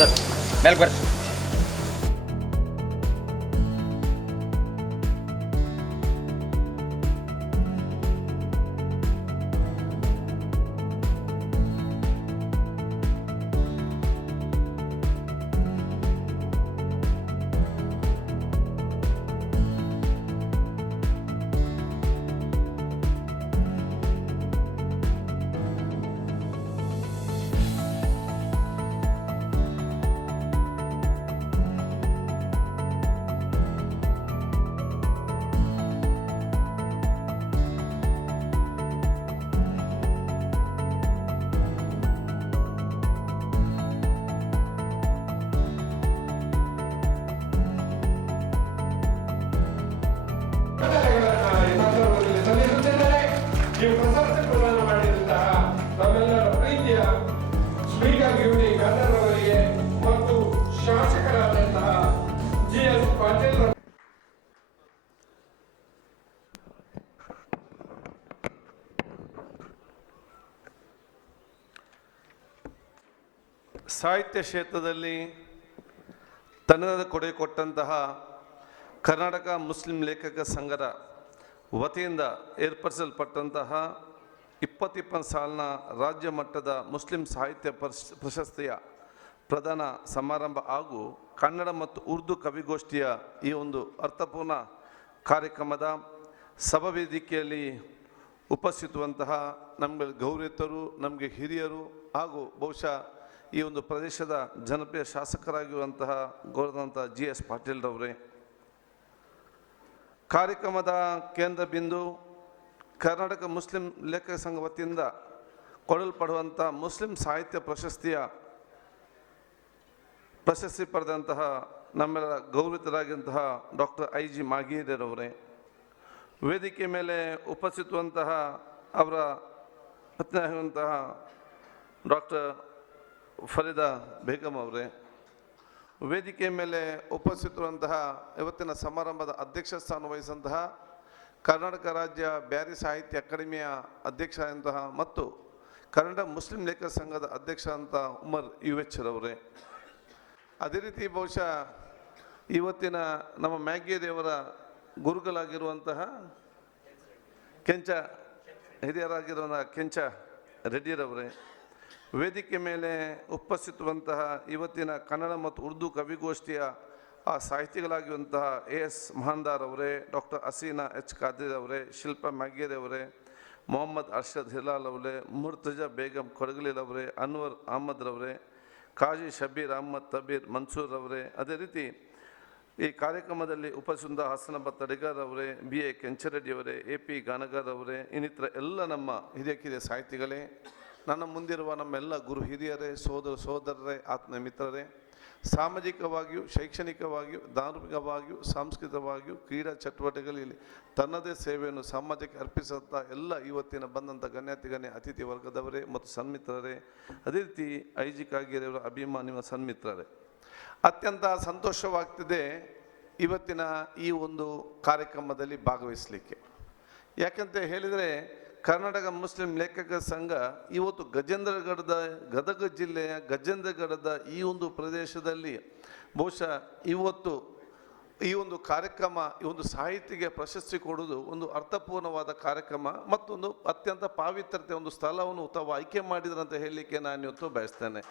Sir ಮೇಲೆ ಬರ್ರಿ. ನೀವು ಪ್ರಶಸ್ತಿ ಪ್ರದಾನ ಮಾಡಿದಂತಹ ನಮ್ಮೆಲ್ಲರ ಪ್ರೀತಿಯ ಸ್ಪೀಕರ್ ಗಿವಿಡಿ ಗದ್ದರವರಿಗೆ ಮತ್ತು ಶಾಸಕರಾದಂತಹ GS ಪಾಟೀಲ್ ಸಾಹಿತ್ಯ ಕ್ಷೇತ್ರದಲ್ಲಿ ತನ್ನದೇ ಕೊಡುಗೆ ಕೊಟ್ಟಂತಹ ಕರ್ನಾಟಕ ಮುಸ್ಲಿಂ ಲೇಖಕ ಸಂಘದ ವತಿಯಿಂದ ಏರ್ಪಡಿಸಲ್ಪಟ್ಟಂತಹ 2020 ಸಾಲಿನ ರಾಜ್ಯ ಮಟ್ಟದ ಮುಸ್ಲಿಂ ಸಾಹಿತ್ಯ ಪ್ರಶಸ್ತಿಯ ಪ್ರದಾನ ಸಮಾರಂಭ ಹಾಗೂ ಕನ್ನಡ ಮತ್ತು ಉರ್ದು ಕವಿಗೋಷ್ಠಿಯ ಈ ಒಂದು ಅರ್ಥಪೂರ್ಣ ಕಾರ್ಯಕ್ರಮದ ಸಭಾವೇದಿಕೆಯಲ್ಲಿ ಉಪಸ್ಥಿತವಂತಹ ನಮಗೆ ಗೌರವಿತರು, ನಮಗೆ ಹಿರಿಯರು ಹಾಗೂ ಬಹುಶಃ ಈ ಒಂದು ಪ್ರದೇಶದ ಜನಪ್ರಿಯ ಶಾಸಕರಾಗಿರುವಂತಹ ಗೌರವಾನ್ವಿತ GS ಪಾಟೀಲ್ರವರೇ, ಕಾರ್ಯಕ್ರಮದ ಕೇಂದ್ರ ಬಿಂದು ಕರ್ನಾಟಕ ಮುಸ್ಲಿಂ ಲೇಖಕ ಸಂಘ ವತಿಯಿಂದ ಕೊಡಲ್ಪಡುವಂಥ ಮುಸ್ಲಿಂ ಸಾಹಿತ್ಯ ಪ್ರಶಸ್ತಿ ಪಡೆದಂತಹ ನಮ್ಮೆಲ್ಲರ ಗೌರವಿತರಾಗಿರುವಂತಹ ಡಾಕ್ಟರ್ IG ಮಾಗೇರವರೇ, ವೇದಿಕೆ ಮೇಲೆ ಉಪಸ್ಥಿತವಂತಹ ಅವರ ಪತ್ನಿ ಆಗಿರುವಂತಹ ಡಾಕ್ಟರ್ ಫರೀದಾ ಬೇಗಂ ಅವರೇ, ವೇದಿಕೆ ಮೇಲೆ ಉಪಸ್ಥಿತರುವಂತಹ ಇವತ್ತಿನ ಸಮಾರಂಭದ ಅಧ್ಯಕ್ಷ ಸ್ಥಾನ ವಹಿಸಿದಂತಹ ಕರ್ನಾಟಕ ರಾಜ್ಯ ಬ್ಯಾರಿ ಸಾಹಿತ್ಯ ಅಕಾಡೆಮಿಯ ಅಧ್ಯಕ್ಷರಾದಂತಹ ಮತ್ತು ಕನ್ನಡ ಮುಸ್ಲಿಂ ಲೇಖಕ ಸಂಘದ ಅಧ್ಯಕ್ಷ ಅಂತ ಉಮರ್ UH ರವರೇ, ಅದೇ ರೀತಿ ಬಹುಶಃ ಇವತ್ತಿನ ನಮ್ಮ ಮ್ಯಾಗೇರಿಯವರ ಗುರುಗಳಾಗಿರುವಂತಹ ಕೆಂಚ ಹಿರಿಯರಾಗಿರುವಂತಹ ಕೆಂಚ ರೆಡ್ಡಿರವರೇ, ವೇದಿಕೆ ಮೇಲೆ ಉಪಸ್ಥಿತವಂತಹ ಇವತ್ತಿನ ಕನ್ನಡ ಮತ್ತು ಉರ್ದು ಕವಿಗೋಷ್ಠಿಯ ಆ ಸಾಹಿತಿಗಳಾಗಿರುವಂತಹ AS ಮಹಾಂದಾರ್ ಅವರೇ, ಡಾಕ್ಟರ್ ಹಸೀನಾ H ಖಾದ್ರಿ ಅವರೇ, ಶಿಲ್ಪಾ ಮ್ಯಾಗೇರಿ ಅವರೇ, ಮೊಹಮ್ಮದ್ ಅರ್ಷದ್ ಹಿಲಾಲ್ ಅವರೇ, ಮುರ್ತಜಾ ಬೇಗಂ ಕೊಡಗಲಿಲ್ ಅವರೇ, ಅನ್ವರ್ ಅಹಮದ್ ರವರೇ, ಕಾಜಿ ಶಬೀರ್ ಅಹಮದ್ ತಬೀರ್ ಮನ್ಸೂರ್ ಅವರೇ, ಅದೇ ರೀತಿ ಈ ಕಾರ್ಯಕ್ರಮದಲ್ಲಿ ಉಪಸ್ಥಿತ ಹಸನಾಬಾದ್ ತಡಿಗಾರ್ ಅವರೇ, BA ಕೆಂಚರೆಡ್ಡಿ ಅವರೇ, AP ಗಾನಗಾರ್ ಅವರೇ, ಇನ್ನಿತರ ಎಲ್ಲ ನಮ್ಮ ಹಿರಿಯ ಸಾಹಿತಿಗಳೇ, ನನ್ನ ಮುಂದಿರುವ ನಮ್ಮೆಲ್ಲ ಗುರು ಹಿರಿಯರೇ, ಸೋದರರೇ, ಆತ್ಮ ಮಿತ್ರರೇ, ಸಾಮಾಜಿಕವಾಗಿಯೂ ಶೈಕ್ಷಣಿಕವಾಗಿಯೂ ಧಾರ್ಮಿಕವಾಗಿಯೂ ಸಾಂಸ್ಕೃತಿಕವಾಗಿಯೂ ಕ್ರೀಡಾ ಚಟುವಟಿಕೆಗಳಲ್ಲಿ ತನ್ನದೇ ಸೇವೆಯನ್ನು ಸಮಾಜಕ್ಕೆ ಅರ್ಪಿಸುತ್ತಾ ಎಲ್ಲ ಇವತ್ತಿನ ಬಂದಂಥ ಗಣ್ಯ ಅತಿಥಿ ವರ್ಗದವರೇ ಮತ್ತು ಸನ್ಮಿತ್ರರೇ, ಅದೇ ರೀತಿ IG ಕಾಗೇರಿಯವರ ಅಭಿಮಾನಿ ಸನ್ಮಿತ್ರರೇ, ಅತ್ಯಂತ ಸಂತೋಷವಾಗ್ತಿದೆ ಇವತ್ತಿನ ಈ ಒಂದು ಕಾರ್ಯಕ್ರಮದಲ್ಲಿ ಭಾಗವಹಿಸಲಿಕ್ಕೆ. ಯಾಕಂತ ಹೇಳಿದರೆ ಕರ್ನಾಟಕ ಮುಸ್ಲಿಂ ಲೇಖಕ ಸಂಘ ಇವತ್ತು ಗದಗ ಜಿಲ್ಲೆಯ ಗಜೇಂದ್ರಗಢದ ಈ ಒಂದು ಪ್ರದೇಶದಲ್ಲಿ ಬಹುಶಃ ಇವತ್ತು ಈ ಒಂದು ಕಾರ್ಯಕ್ರಮ, ಈ ಒಂದು ಸಾಹಿತಿಗೆ ಪ್ರಶಸ್ತಿ ಕೊಡುವುದು ಒಂದು ಅರ್ಥಪೂರ್ಣವಾದ ಕಾರ್ಯಕ್ರಮ, ಮತ್ತೊಂದು ಅತ್ಯಂತ ಪಾವಿತ್ರತೆ ಒಂದು ಸ್ಥಳವನ್ನು ತಾವು ಆಯ್ಕೆ ಮಾಡಿದ್ರಂತ ಹೇಳಲಿಕ್ಕೆ ನಾನು ಇವತ್ತು ಬಯಸ್ತೇನೆ.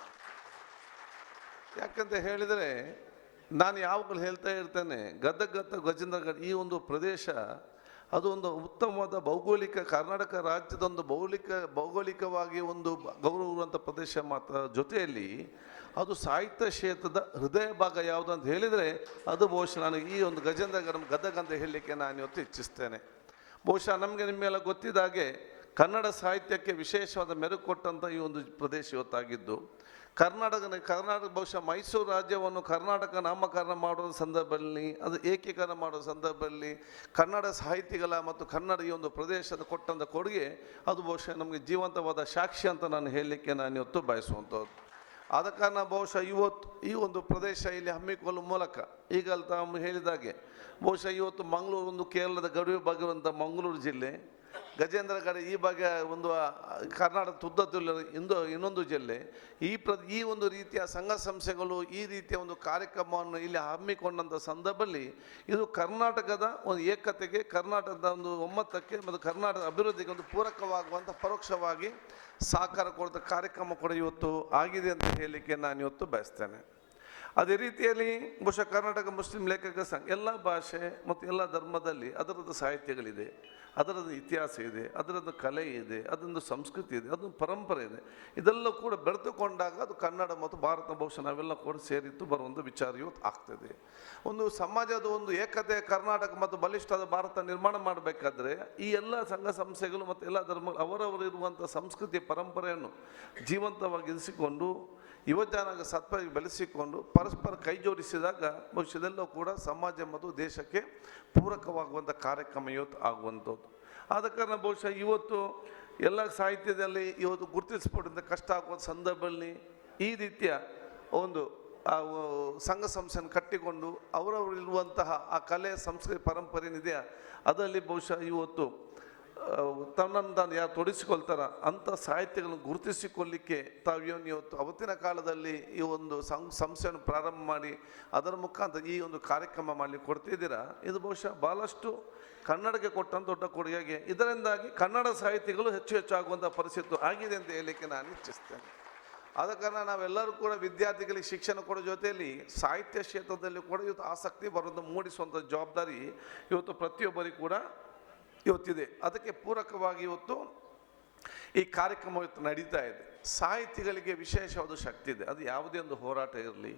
ಯಾಕಂತ ಹೇಳಿದರೆ ನಾನು ಯಾವಾಗಲೂ ಹೇಳ್ತಾ ಇರ್ತೇನೆ, ಗಜೇಂದ್ರಗಢ ಈ ಒಂದು ಪ್ರದೇಶ ಅದು ಒಂದು ಉತ್ತಮವಾದ ಕರ್ನಾಟಕ ರಾಜ್ಯದೊಂದು ಭೌಗೋಳಿಕವಾಗಿ ಒಂದು ಗೌರವವಂತ ಪ್ರದೇಶ ಮಾತ್ರ, ಜೊತೆಯಲ್ಲಿ ಅದು ಸಾಹಿತ್ಯ ಕ್ಷೇತ್ರದ ಹೃದಯ ಭಾಗ ಯಾವುದು ಅಂತ ಹೇಳಿದರೆ ಅದು ಬಹುಶಃ ನನಗೆ ಈ ಒಂದು ಗದಗ ಅಂತ ಹೇಳಲಿಕ್ಕೆ ನಾನು ಇವತ್ತು ಇಚ್ಛಿಸ್ತೇನೆ. ಬಹುಶಃ ನಮಗೆ ನಿಮ್ಮೆಲ್ಲ ಗೊತ್ತಿದ್ದ ಹಾಗೆ ಕನ್ನಡ ಸಾಹಿತ್ಯಕ್ಕೆ ವಿಶೇಷವಾದ ಮೆರುಗು ಕೊಟ್ಟಂಥ ಈ ಒಂದು ಪ್ರದೇಶ ಇವತ್ತಾಗಿದ್ದು, ಕರ್ನಾಟಕ ಬಹುಶಃ ಮೈಸೂರು ರಾಜ್ಯವನ್ನು ಕರ್ನಾಟಕ ನಾಮಕರಣ ಮಾಡುವ ಸಂದರ್ಭದಲ್ಲಿ, ಅದು ಏಕೀಕರಣ ಮಾಡುವ ಸಂದರ್ಭದಲ್ಲಿ ಕನ್ನಡ ಸಾಹಿತಿಗಳ ಮತ್ತು ಕನ್ನಡ ಈ ಒಂದು ಪ್ರದೇಶದ ಕೊಟ್ಟಂಥ ಕೊಡುಗೆ ಅದು ಬಹುಶಃ ನಮಗೆ ಜೀವಂತವಾದ ಸಾಕ್ಷಿ ಅಂತ ನಾನು ಹೇಳಲಿಕ್ಕೆ ನಾನು ಇವತ್ತು ಬಯಸುವಂಥದ್ದು. ಆದ ಕಾರಣ ಬಹುಶಃ ಇವತ್ತು ಈ ಒಂದು ಪ್ರದೇಶ ಇಲ್ಲಿ ಹಮ್ಮಿಕೊಳ್ಳುವ ಮೂಲಕ ಈಗ ತಾವು ಹೇಳಿದಾಗೆ ಬಹುಶಃ ಇವತ್ತು ಮಂಗಳೂರು ಒಂದು ಕೇರಳದ ಗಡಿಯ ಭಾಗವಂಥ ಮಂಗಳೂರು ಜಿಲ್ಲೆ, ಗಜೇಂದ್ರಗಡ ಈ ಬಗ್ಗೆ ಒಂದು ಕರ್ನಾಟಕದ ಉದ್ದದಲ್ಲಿ ಇನ್ನೊಂದು ಜಿಲ್ಲೆ ಈ ಒಂದು ರೀತಿಯ ಸಂಘ ಸಂಸ್ಥೆಗಳು ಈ ರೀತಿಯ ಒಂದು ಕಾರ್ಯಕ್ರಮವನ್ನು ಇಲ್ಲಿ ಹಮ್ಮಿಕೊಂಡಂಥ ಸಂದರ್ಭದಲ್ಲಿ ಇದು ಕರ್ನಾಟಕದ ಒಂದು ಏಕತೆಗೆ, ಕರ್ನಾಟಕದ ಒಂದು ಒಮ್ಮತಕ್ಕೆ ಮತ್ತು ಕರ್ನಾಟಕದ ಅಭಿವೃದ್ಧಿಗೆ ಒಂದು ಪೂರಕವಾಗುವಂಥ ಪರೋಕ್ಷವಾಗಿ ಸಹಕಾರ ಕೊಡುವಂಥ ಕಾರ್ಯಕ್ರಮ ಕೂಡ ಇವತ್ತು ಆಗಿದೆ ಅಂತ ಹೇಳಲಿಕ್ಕೆ ನಾನು ಇವತ್ತು ಬಯಸ್ತೇನೆ. ಅದೇ ರೀತಿಯಲ್ಲಿ ಬಹುಶಃ ಕರ್ನಾಟಕ ಮುಸ್ಲಿಂ ಲೇಖಕ ಸಂಘ ಎಲ್ಲ ಭಾಷೆ ಮತ್ತು ಎಲ್ಲ ಧರ್ಮದಲ್ಲಿ ಅದರದ್ದು ಸಾಹಿತ್ಯಗಳಿದೆ, ಅದರದ್ದು ಇತಿಹಾಸ ಇದೆ, ಅದರದ್ದು ಕಲೆ ಇದೆ, ಅದೊಂದು ಸಂಸ್ಕೃತಿ ಇದೆ, ಅದೊಂದು ಪರಂಪರೆ ಇದೆ. ಇದೆಲ್ಲ ಕೂಡ ಬೆಳೆದುಕೊಂಡಾಗ ಅದು ಕನ್ನಡ ಮತ್ತು ಭಾರತ ಬಹುಶಃ ನಾವೆಲ್ಲ ಕೂಡ ಸೇರಿತ್ತು ಬರುವಂಥ ವಿಚಾರ ಇವತ್ತು ಆಗ್ತದೆ. ಒಂದು ಸಮಾಜದ ಒಂದು ಏಕತೆ ಕರ್ನಾಟಕ ಮತ್ತು ಬಲಿಷ್ಠವಾದ ಭಾರತ ನಿರ್ಮಾಣ ಮಾಡಬೇಕಾದ್ರೆ ಈ ಎಲ್ಲ ಸಂಘ ಸಂಸ್ಥೆಗಳು ಮತ್ತು ಎಲ್ಲ ಧರ್ಮ ಅವರವರು ಇರುವಂಥ ಸಂಸ್ಕೃತಿ ಪರಂಪರೆಯನ್ನು ಜೀವಂತವಾಗಿರಿಸಿಕೊಂಡು ಯುವಜನಾಂಗ ಸತ್ವಾಗಿ ಬೆಳೆಸಿಕೊಂಡು ಪರಸ್ಪರ ಕೈ ಜೋಡಿಸಿದಾಗ ಭವಿಷ್ಯದಲ್ಲೂ ಕೂಡ ಸಮಾಜ ಮತ್ತು ದೇಶಕ್ಕೆ ಪೂರಕವಾಗುವಂಥ ಕಾರ್ಯಕ್ರಮ ಇವತ್ತು ಆಗುವಂಥದ್ದು. ಆದ ಕಾರಣ ಬಹುಶಃ ಇವತ್ತು ಎಲ್ಲ ಸಾಹಿತ್ಯದಲ್ಲಿ ಇವತ್ತು ಗುರುತಿಸ್ಪಡುವಂಥ ಕಷ್ಟ ಆಗುವ ಸಂದರ್ಭದಲ್ಲಿ ಈ ರೀತಿಯ ಒಂದು ಸಂಘ ಸಂಸ್ಥೆಯನ್ನು ಕಟ್ಟಿಕೊಂಡು ಅವರವರಿರುವಂತಹ ಆ ಕಲೆ ಸಂಸ್ಕೃತಿ ಪರಂಪರೆ ಏನಿದೆಯಾ ಅದರಲ್ಲಿ ಬಹುಶಃ ಇವತ್ತು ತನ್ನನ್ನು ತಾನು ಯಾರು ತೊಡಗಿಸಿಕೊಳ್ತಾರ ಅಂಥ ಸಾಹಿತ್ಯಗಳನ್ನು ಗುರುತಿಸಿಕೊಳ್ಳಿಕ್ಕೆ ತಾವೇನು ಇವತ್ತು ಅವತ್ತಿನ ಕಾಲದಲ್ಲಿ ಈ ಒಂದು ಸಂಸ್ಥೆಯನ್ನು ಪ್ರಾರಂಭ ಮಾಡಿ ಅದರ ಮುಖಾಂತರ ಈ ಒಂದು ಕಾರ್ಯಕ್ರಮ ಮಾಡಲಿಕ್ಕೆ ಕೊಡ್ತಿದ್ದೀರಾ, ಇದು ಬಹುಶಃ ಭಾಳಷ್ಟು ಕನ್ನಡಕ್ಕೆ ಕೊಟ್ಟಂಥ ದೊಡ್ಡ ಕೊಡುಗೆಗೆ ಇದರಿಂದಾಗಿ ಕನ್ನಡ ಸಾಹಿತಿಗಳು ಹೆಚ್ಚು ಹೆಚ್ಚಾಗುವಂಥ ಪರಿಸ್ಥಿತಿ ಆಗಿದೆ ಅಂತ ಹೇಳಲಿಕ್ಕೆ ನಾನು ಇಚ್ಛಿಸ್ತೇನೆ. ಆದ ಕಾರಣ ನಾವೆಲ್ಲರೂ ಕೂಡ ವಿದ್ಯಾರ್ಥಿಗಳಿಗೆ ಶಿಕ್ಷಣ ಕೊಡೋ ಜೊತೆಯಲ್ಲಿ ಸಾಹಿತ್ಯ ಕ್ಷೇತ್ರದಲ್ಲಿ ಕೂಡ ಇವತ್ತು ಆಸಕ್ತಿ ಬರೋದು ಮೂಡಿಸುವಂಥ ಜವಾಬ್ದಾರಿ ಇವತ್ತು ಪ್ರತಿಯೊಬ್ಬರಿಗೂ ಕೂಡ ಇವತ್ತಿದೆ. ಅದಕ್ಕೆ ಪೂರಕವಾಗಿ ಇವತ್ತು ಈ ಕಾರ್ಯಕ್ರಮ ಇವತ್ತು ನಡೀತಾ ಇದೆ. ಸಾಹಿತಿಗಳಿಗೆ ವಿಶೇಷವಾದ ಶಕ್ತಿ ಇದೆ. ಅದು ಯಾವುದೇ ಒಂದು ಹೋರಾಟ ಇರಲಿ,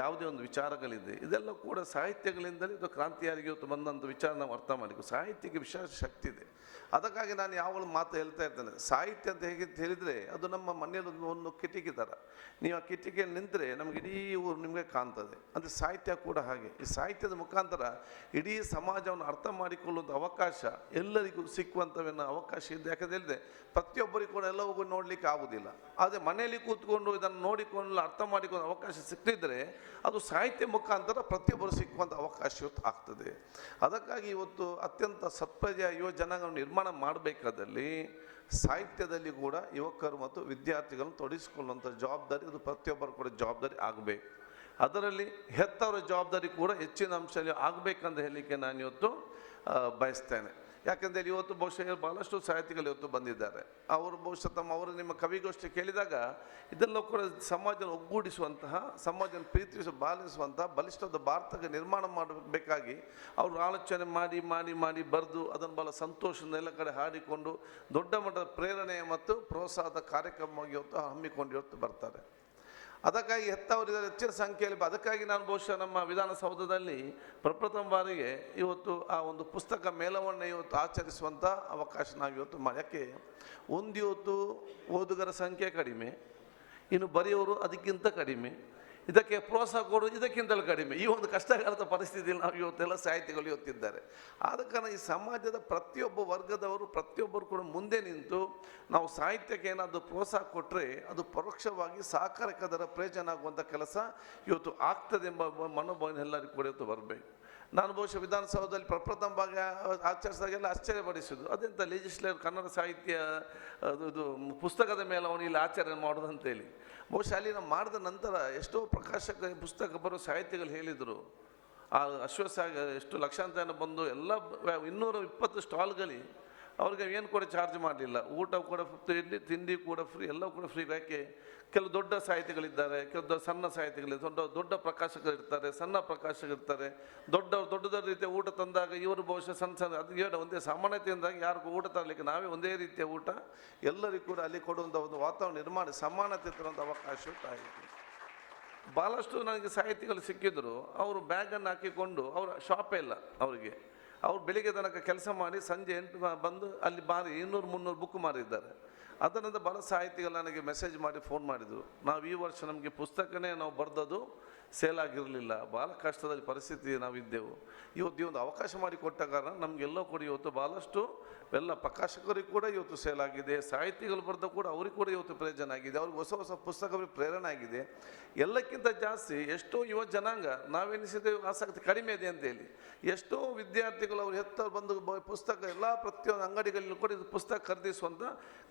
ಯಾವುದೇ ಒಂದು ವಿಚಾರಗಳಿದೆ, ಇದೆಲ್ಲ ಕೂಡ ಸಾಹಿತ್ಯಗಳಿಂದಲೇ ಇದು ಕ್ರಾಂತಿಯಾಗಿ ಇವತ್ತು ಬಂದಂಥ ವಿಚಾರ ನಾವು ಅರ್ಥ ಮಾಡಿಕೊ. ಸಾಹಿತ್ಯಕ್ಕೆ ವಿಶೇಷ ಶಕ್ತಿ ಇದೆ. ಅದಕ್ಕಾಗಿ ನಾನು ಯಾವಾಗಲೂ ಮಾತು ಹೇಳ್ತಾ ಇರ್ತೇನೆ, ಸಾಹಿತ್ಯ ಅಂತ ಹೇಗೆ ಹೇಳಿದರೆ ಅದು ನಮ್ಮ ಮನೆಯಲ್ಲಿ ಒಂದು ಕಿಟಕಿ ಥರ. ನೀವು ಆ ಕಿಟಕಿಯಲ್ಲಿ ನಿಂತರೆ ನಮಗೆ ಇಡೀ ಊರು ನಿಮಗೆ ಕಾಣ್ತದೆ. ಅಂದರೆ ಸಾಹಿತ್ಯ ಕೂಡ ಹಾಗೆ. ಈ ಸಾಹಿತ್ಯದ ಮುಖಾಂತರ ಇಡೀ ಸಮಾಜವನ್ನು ಅರ್ಥ ಮಾಡಿಕೊಳ್ಳುವಂಥ ಅವಕಾಶ ಎಲ್ಲರಿಗೂ ಸಿಕ್ಕುವಂಥವೇನೋ ಅವಕಾಶ ಇದೆ. ಯಾಕಂದರೆ ಪ್ರತಿಯೊಬ್ಬರಿಗೂ ಕೂಡ ಎಲ್ಲವೂ ನೋಡಲಿಕ್ಕೆ ಆಗೋದಿಲ್ಲ. ಆದರೆ ಮನೆಯಲ್ಲಿ ಕೂತ್ಕೊಂಡು ಇದನ್ನು ನೋಡಿಕೊಂಡು ಅರ್ಥ ಮಾಡಿಕೊಂಡು ಅವಕಾಶ ಸಿಕ್ಕಿದ್ರೆ ಅದು ಸಾಹಿತ್ಯ ಮುಖಾಂತರ ಪ್ರತಿಯೊಬ್ಬರು ಸಿಕ್ಕುವಂಥ ಅವಕಾಶ ಇವತ್ತು ಆಗ್ತದೆ. ಅದಕ್ಕಾಗಿ ಇವತ್ತು ಅತ್ಯಂತ ಸತ್ಪ್ರಜೆಯ ಯುವ ಜನಾಂಗವನ್ನು ನಿರ್ಮಾಣ ಮಾಡಬೇಕಾದಲ್ಲಿ ಸಾಹಿತ್ಯದಲ್ಲಿ ಕೂಡ ಯುವಕರು ಮತ್ತು ವಿದ್ಯಾರ್ಥಿಗಳನ್ನು ತೊಡಗಿಸಿಕೊಳ್ಳುವಂಥ ಜವಾಬ್ದಾರಿ ಅದು ಪ್ರತಿಯೊಬ್ಬರು ಕೂಡ ಜವಾಬ್ದಾರಿ ಆಗಬೇಕು. ಅದರಲ್ಲಿ ಹೆತ್ತವರ ಜವಾಬ್ದಾರಿ ಕೂಡ ಹೆಚ್ಚಿನ ಅಂಶದಲ್ಲಿ ಆಗಬೇಕಂತ ಹೇಳಲಿಕ್ಕೆ ನಾನು ಇವತ್ತು ಬಯಸ್ತೇನೆ. ಯಾಕೆಂದರೆ ಇವತ್ತು ಬಹುಶಃ ಭಾಳಷ್ಟು ಸಾಹಿತಿಗಳು ಇವತ್ತು ಬಂದಿದ್ದಾರೆ. ಅವರು ಬಹುಶಃ ಅವರು ನಿಮ್ಮ ಕವಿಗೋಷ್ಠಿ ಕೇಳಿದಾಗ ಇದೆಲ್ಲ ಕೂಡ ಸಮಾಜ ಒಗ್ಗೂಡಿಸುವಂತಹ, ಸಮಾಜವನ್ನು ಪ್ರೀತಿಸಿ ಬಾಲಿಸುವಂತಹ ಬಲಿಷ್ಠವಾದ ಭಾರತಕ್ಕೆ ನಿರ್ಮಾಣ ಮಾಡಬೇಕಾಗಿ ಅವರು ಆಲೋಚನೆ ಮಾಡಿ ಮಾಡಿ ಮಾಡಿ ಬರೆದು ಅದನ್ನು ಭಾಳ ಸಂತೋಷದಿಂದ ಎಲ್ಲ ಕಡೆ ಹಾಡಿಕೊಂಡು ದೊಡ್ಡ ಮಟ್ಟದ ಪ್ರೇರಣೆ ಮತ್ತು ಪ್ರೋತ್ಸಾಹದ ಕಾರ್ಯಕ್ರಮವಾಗಿ ಇವತ್ತು ಹಮ್ಮಿಕೊಂಡು ಇವತ್ತು ಬರ್ತಾರೆ. ಅದಕ್ಕಾಗಿ ಹೆತ್ತವರಿದ್ದಾರೆ ಹೆಚ್ಚಿನ ಸಂಖ್ಯೆಯಲ್ಲಿ. ಅದಕ್ಕಾಗಿ ನಾನು ಬಹುಶಃ ನಮ್ಮ ವಿಧಾನಸೌಧದಲ್ಲಿ ಪ್ರಪ್ರಥಮ ಬಾರಿಗೆ ಇವತ್ತು ಆ ಒಂದು ಪುಸ್ತಕ ಮೇಳವನ್ನು ಇವತ್ತು ಆಚರಿಸುವಂಥ ಅವಕಾಶ ನಾವು ಇವತ್ತು ಯಾಕೆ ಒಂದು ಇವತ್ತು ಓದುಗರ ಸಂಖ್ಯೆ ಕಡಿಮೆ, ಇನ್ನು ಬರೆಯೋರು ಅದಕ್ಕಿಂತ ಕಡಿಮೆ, ಇದಕ್ಕೆ ಪ್ರೋತ್ಸಾಹ ಕೊಡೋದು ಇದಕ್ಕಿಂತಲೂ ಕಡಿಮೆ. ಈ ಒಂದು ಕಷ್ಟಕಾಲದ ಪರಿಸ್ಥಿತಿಯಲ್ಲಿ ನಾವು ಇವತ್ತೆಲ್ಲ ಸಾಹಿತಿಗಳು ಇವತ್ತಿದ್ದಾರೆ. ಆದ ಕಾರಣ ಈ ಸಮಾಜದ ಪ್ರತಿಯೊಬ್ಬ ವರ್ಗದವರು ಪ್ರತಿಯೊಬ್ಬರು ಕೂಡ ಮುಂದೆ ನಿಂತು ನಾವು ಸಾಹಿತ್ಯಕ್ಕೆ ಏನಾದರೂ ಪ್ರೋತ್ಸಾಹ ಕೊಟ್ಟರೆ ಅದು ಪರೋಕ್ಷವಾಗಿ ಸಹಕಾರಕ್ಕೆ ಅದರ ಪ್ರಯೋಜನ ಆಗುವಂಥ ಕೆಲಸ ಇವತ್ತು ಆಗ್ತದೆ ಎಂಬ ಮನೋಭಾವನೆ ಎಲ್ಲರಿಗೂ ಕೂಡ ಇವತ್ತು ಬರಬೇಕು. ನಾನು ಬಹುಶಃ ವಿಧಾನಸೌಧದಲ್ಲಿ ಪ್ರಪ್ರಥಮ ಭಾಗ ಆಚರಿಸಿದಾಗೆಲ್ಲ ಆಶ್ಚರ್ಯಪಡಿಸಿದ್ದು ಅದೆಂಥ ಲೆಜಿಸ್ಲೇಟಿವ್ ಕನ್ನಡ ಸಾಹಿತ್ಯ ಇದು ಪುಸ್ತಕದ ಮೇಲೆ ಅವನು ಇಲ್ಲಿ ಆಚರಣೆ ಮಾಡೋದು ಅಂತೇಳಿ. ಬಹುಶಃ ಅಲ್ಲಿ ನಾವು ಮಾಡಿದ ನಂತರ ಎಷ್ಟೋ ಪ್ರಕಾಶಕ ಪುಸ್ತಕ ಬರೋ ಸಾಹಿತ್ಯಗಳು ಹೇಳಿದರು. ಆ ಅಶ್ವಸಾಗ ಎಷ್ಟು ಲಕ್ಷಾಂತರ ಜನ ಬಂದು ಎಲ್ಲ 220 ಸ್ಟಾಲ್ಗಳಿ ಅವ್ರಿಗೆ ಏನು ಕೂಡ ಚಾರ್ಜ್ ಮಾಡಲಿಲ್ಲ. ಊಟ ಕೂಡ ತಿಂಡಿ ಕೂಡ ಫ್ರೀ, ಎಲ್ಲವೂ ಕೂಡ ಫ್ರೀ. ಯಾಕೆ ಕೆಲವು ದೊಡ್ಡ ಸಾಹಿತಿಗಳಿದ್ದಾರೆ, ಕೆಲವು ಸಣ್ಣ ಸಾಹಿತಿಗಳಿದ್ದಾರೆ, ದೊಡ್ಡ ಪ್ರಕಾಶಕರಿರ್ತಾರೆ, ಸಣ್ಣ ಪ್ರಕಾಶಕರಿರ್ತಾರೆ. ದೊಡ್ಡ ರೀತಿಯ ಊಟ ತಂದಾಗ ಇವರು ಬಹುಶಃ ಸಣ್ಣ ಅದು ಒಂದೇ ಸಾಮಾನ್ಯತೆಯಿಂದಾಗಿ ಯಾರಿಗೂ ಊಟ ತರಲಿಕ್ಕೆ ನಾವೇ ಒಂದೇ ರೀತಿಯ ಊಟ ಎಲ್ಲರಿಗೂ ಕೂಡ ಅಲ್ಲಿ ಕೊಡುವಂಥ ಒಂದು ವಾತಾವರಣ ನಿರ್ಮಾಣ ಸಮಾನತೆ ತರುವಂಥ ಅವಕಾಶ ಆಯಿತು. ಭಾಳಷ್ಟು ನನಗೆ ಸಾಹಿತಿಗಳು ಸಿಕ್ಕಿದ್ರು. ಅವರು ಬ್ಯಾಗನ್ನು ಹಾಕಿಕೊಂಡು ಅವರ ಶಾಪೇ ಇಲ್ಲ ಅವರಿಗೆ. ಅವ್ರು ಬೆಳಿಗ್ಗೆ ತನಕ ಕೆಲಸ ಮಾಡಿ ಸಂಜೆ 8 ಬಂದು ಅಲ್ಲಿ 200-300 ಬುಕ್ ಮಾರಿದ್ದಾರೆ. ಅದರಿಂದ ಭಾಳ ಸಾಹಿತಿಗಳು ನನಗೆ ಮೆಸೇಜ್ ಮಾಡಿ ಫೋನ್ ಮಾಡಿದರು, ನಾವು ಈ ವರ್ಷ ನಮಗೆ ಪುಸ್ತಕನೇ ನಾವು ಬರೆದದು ಸೇಲ್ ಆಗಿರಲಿಲ್ಲ, ಭಾಳ ಕಷ್ಟದಲ್ಲಿ ಪರಿಸ್ಥಿತಿ ನಾವಿದ್ದೆವು. ಇವತ್ತು ಈ ಒಂದು ಅವಕಾಶ ಮಾಡಿ ಕೊಟ್ಟ ಕಾರಣ ನಮಗೆಲ್ಲೋ ಕೂಡ ಇವತ್ತು ಭಾಳಷ್ಟು ಎಲ್ಲ ಪ್ರಕಾಶಕರಿಗೆ ಕೂಡ ಇವತ್ತು ಸೇಲ್ ಆಗಿದೆ, ಸಾಹಿತಿಗಳು ಬರೆದ ಕೂಡ ಅವ್ರಿಗೆ ಕೂಡ ಇವತ್ತು ಪ್ರಯೋಜನ ಆಗಿದೆ, ಅವ್ರಿಗೆ ಹೊಸ ಹೊಸ ಪುಸ್ತಕಗಳಿಗೆ ಪ್ರೇರಣೆ ಆಗಿದೆ. ಎಲ್ಲಕ್ಕಿಂತ ಜಾಸ್ತಿ ಎಷ್ಟೋ ಯುವ ಜನಾಂಗ ನಾವೆನಿಸಿದ್ದೇವೆ ಆಸಕ್ತಿ ಕಡಿಮೆ ಇದೆ ಅಂತೇಳಿ, ಎಷ್ಟೋ ವಿದ್ಯಾರ್ಥಿಗಳು ಅವ್ರು ಹೆತ್ತವ್ರು ಬಂದು ಪುಸ್ತಕ ಎಲ್ಲ ಪ್ರತಿಯೊಂದು ಅಂಗಡಿಗಳಲ್ಲೂ ಕೂಡ ಇದು ಪುಸ್ತಕ ಖರೀದಿಸುವಂಥ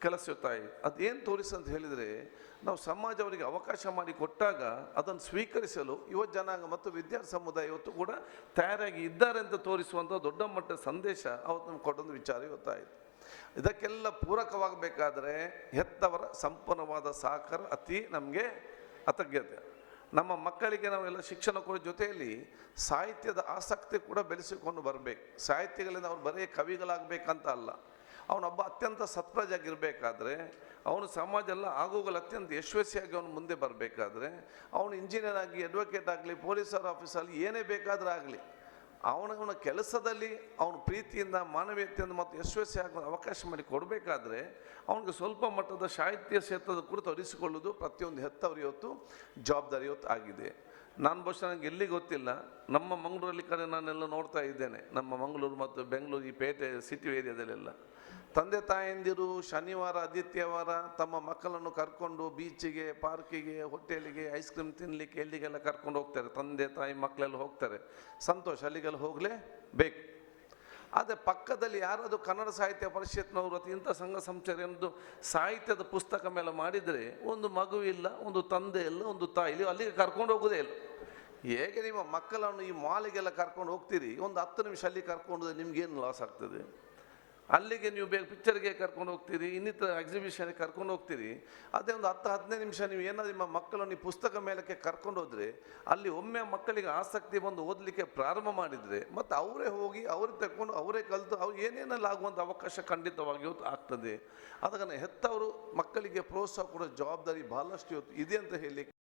ಕೆಲಸ ಇರ್ತಾಯಿ. ಅದೇನು ತೋರಿಸಿ ಅಂತ ಹೇಳಿದರೆ, ನಾವು ಸಮಾಜ ಅವರಿಗೆ ಅವಕಾಶ ಮಾಡಿ ಕೊಟ್ಟಾಗ ಅದನ್ನು ಸ್ವೀಕರಿಸಲು ಯುವ ಜನಾಂಗ ಮತ್ತು ವಿದ್ಯಾರ್ಥಿ ಸಮುದಾಯ ಇವತ್ತು ಕೂಡ ತಯಾರಾಗಿ ಇದ್ದಾರೆ ಅಂತ ತೋರಿಸುವಂಥ ದೊಡ್ಡ ಮಟ್ಟದ ಸಂದೇಶ ಅವತ್ತು ನಮ್ಗೆ ಕೊಟ್ಟೊಂದು ವಿಚಾರ ಇವತ್ತಾಯಿತು. ಇದಕ್ಕೆಲ್ಲ ಪೂರಕವಾಗಬೇಕಾದ್ರೆ ಹೆತ್ತವರ ಸಂಪೂರ್ಣವಾದ ಸಹಕಾರ ಅತಿ ನಮಗೆ ಅತ್ಯಗತ್ಯ. ನಮ್ಮ ಮಕ್ಕಳಿಗೆ ನಾವೆಲ್ಲ ಶಿಕ್ಷಣ ಕೊಡೋ ಜೊತೆಯಲ್ಲಿ ಸಾಹಿತ್ಯದ ಆಸಕ್ತಿ ಕೂಡ ಬೆಳೆಸಿಕೊಂಡು ಬರಬೇಕು. ಸಾಹಿತ್ಯಗಳಿಂದ ಅವ್ರು ಬರೀ ಕವಿಗಳಾಗಬೇಕಂತ ಅಲ್ಲ, ಅವನೊಬ್ಬ ಅತ್ಯಂತ ಸತ್ಪ್ರಜಾಗಿರಬೇಕಾದ್ರೆ, ಅವನು ಸಮಾಜ ಎಲ್ಲ ಆಗೋಗಲು ಅತ್ಯಂತ ಯಶಸ್ವಿಯಾಗಿ ಅವನು ಮುಂದೆ ಬರಬೇಕಾದ್ರೆ, ಅವನು ಇಂಜಿನಿಯರ್ ಆಗಿ, ಅಡ್ವೊಕೇಟ್ ಆಗಲಿ, ಪೊಲೀಸರ ಆಫೀಸಲ್ಲಿ ಏನೇ ಬೇಕಾದರೂ ಆಗಲಿ, ಅವನ ಕೆಲಸದಲ್ಲಿ ಅವನು ಪ್ರೀತಿಯಿಂದ, ಮಾನವೀಯತೆಯಿಂದ ಮತ್ತು ಯಶಸ್ವಿ ಆಗೋ ಅವಕಾಶ ಮಾಡಿ ಕೊಡಬೇಕಾದ್ರೆ ಅವನಿಗೆ ಸ್ವಲ್ಪ ಮಟ್ಟದ ಸಾಹಿತ್ಯ ಕ್ಷೇತ್ರದ ಕುರಿತು ಅರಿಸಿಕೊಳ್ಳೋದು ಪ್ರತಿಯೊಂದು ಹೆತ್ತವರು ಇವತ್ತು ಜವಾಬ್ದಾರಿ ಇವತ್ತು ಆಗಿದೆ. ನಾನು ಬಹುಶಃ ನನಗೆ ಎಲ್ಲಿ ಗೊತ್ತಿಲ್ಲ, ನಮ್ಮ ಮಂಗಳೂರಲ್ಲಿ ಕಡೆ ನಾನೆಲ್ಲ ನೋಡ್ತಾ ಇದ್ದೇನೆ, ನಮ್ಮ ಮಂಗಳೂರು ಮತ್ತು ಬೆಂಗಳೂರು ಈ ಪೇಟೆ ಸಿಟಿ ಏರಿಯಾದಲ್ಲೆಲ್ಲ ತಂದೆ ತಾಯಂದಿರು ಶನಿವಾರ ಆದಿತ್ಯವಾರ ತಮ್ಮ ಮಕ್ಕಳನ್ನು ಕರ್ಕೊಂಡು ಬೀಚಿಗೆ, ಪಾರ್ಕಿಗೆ, ಹೋಟೆಲಿಗೆ, ಐಸ್ ಕ್ರೀಮ್ ತಿನ್ನಲಿಕ್ಕೆ ಎಲ್ಲಿಗೆಲ್ಲ ಕರ್ಕೊಂಡು ಹೋಗ್ತಾರೆ. ತಂದೆ ತಾಯಿ ಮಕ್ಕಳೆಲ್ಲ ಹೋಗ್ತಾರೆ, ಸಂತೋಷ, ಅಲ್ಲಿಗೆಲ್ಲ ಹೋಗಲೇಬೇಕು. ಆದರೆ ಪಕ್ಕದಲ್ಲಿ ಯಾರಾದರೂ ಕನ್ನಡ ಸಾಹಿತ್ಯ ಪರಿಷತ್ನವರು ಅಥವಾ ಇಂಥ ಸಂಘ ಸಂಸ್ಥೆಯೊಂದು ಸಾಹಿತ್ಯದ ಪುಸ್ತಕ ಮೇಲೆ ಮಾಡಿದರೆ ಒಂದು ಮಗು ಇಲ್ಲ, ಒಂದು ತಂದೆ ಇಲ್ಲ, ಒಂದು ತಾಯಿ ಇಲ್ಲ, ಅಲ್ಲಿಗೆ ಕರ್ಕೊಂಡು ಹೋಗೋದೇ ಇಲ್ಲ. ಹೇಗೆ ನಿಮ್ಮ ಮಕ್ಕಳನ್ನು ಈ ಮಾಲಿಗೆಲ್ಲ ಕರ್ಕೊಂಡು ಹೋಗ್ತೀರಿ, ಒಂದು 10 ನಿಮಿಷ ಅಲ್ಲಿ ಕರ್ಕೊಂಡು ನಿಮ್ಗೇನು ಲಾಸ್ ಆಗ್ತದೆ? ಅಲ್ಲಿಗೆ ನೀವು ಬೇಗ ಪಿಕ್ಚರ್ಗೆ ಕರ್ಕೊಂಡು ಹೋಗ್ತೀರಿ, ಇನ್ನಿತರ ಎಕ್ಸಿಬಿಷನ್ಗೆ ಕರ್ಕೊಂಡು ಹೋಗ್ತೀರಿ, ಅದೇ ಒಂದು 10-15 ನಿಮಿಷ ನೀವು ಏನಾದರೂ ನಿಮ್ಮ ಮಕ್ಕಳನ್ನು ಈ ಪುಸ್ತಕ ಮೇಲಕ್ಕೆ ಕರ್ಕೊಂಡು ಹೋದರೆ ಅಲ್ಲಿ ಒಮ್ಮೆ ಮಕ್ಕಳಿಗೆ ಆಸಕ್ತಿ ಬಂದು ಓದಲಿಕ್ಕೆ ಪ್ರಾರಂಭ ಮಾಡಿದರೆ ಮತ್ತು ಅವರೇ ಹೋಗಿ ಅವ್ರಿಗೆ ತಗೊಂಡು ಅವರೇ ಕಲಿತು ಅವ್ರು ಏನೇನೆಲ್ಲ ಆಗುವಂಥ ಅವಕಾಶ ಖಂಡಿತವಾಗಿ ಇವತ್ತು ಆಗ್ತದೆ. ಅದನ್ನು ಹೆತ್ತವರು ಮಕ್ಕಳಿಗೆ ಪ್ರೋತ್ಸಾಹ ಕೊಡೋ ಜವಾಬ್ದಾರಿ ಬಹಳಷ್ಟು ಇವತ್ತು ಇದೆ ಅಂತ ಹೇಳಲಿಕ್ಕೆ